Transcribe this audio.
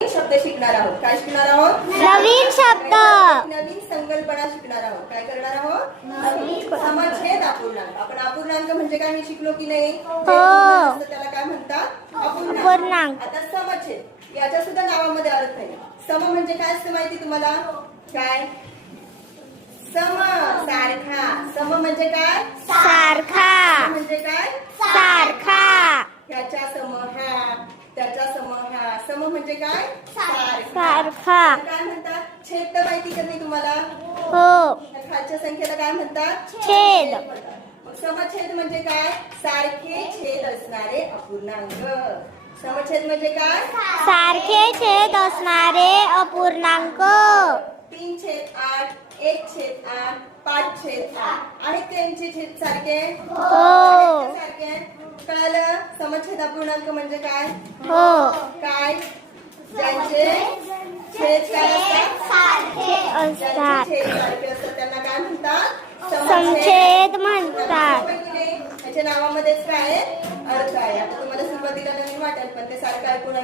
शब्द शिकणार आहोत. काय शिकणार आहोत? नवीन शब्द. नवीन संकल्पना शिकणार आहोत. काय करणार आहोत? समछेद अपूर्णांक. आपण अपूर्णांक म्हणजे काय हे शिकलो की नाही? त्याला काय म्हणतात? अपूर्णांक. आता समछेद याच्या सुद्धा नावामध्ये अर्थ आहे. सम म्हणजे काय असतं माहिती तुम्हाला? काय? सम सारखा. सम म्हणजे काय? सारखा. म्हणजे काय? सारखा. त्याच्या सम हा, त्याच्या सम हा. सम म्हणजे काय? सारखा. काय म्हणतात? छेद तर माहिती का नाही तुम्हाला? हो. खालच्या संख्येला काय म्हणतात? छेद. मग समछेद म्हणजे काय? सारखे छेद असणारे अपूर्णांक. समछेद म्हणजे काय? सारखे छेद असणारे अपूर्णांक. 3/8, 1/8, 5/8 आहेत त्यांचे छेद सारखे? हो. सारखे कळालं? समछेद अपूर्णांक म्हणजे काय? हो. काय? ज्यांचे छेद काय असतात? सारखे असतात. छेद सारखे असतात त्यांना काय म्हणतात? समछेद म्हणतात. त्याच्या नावामध्येच काय आहे? अर्थ आहे. आता तुम्हाला सुरुवातीला नवीन वाटेल पण ते सारखं ऐकून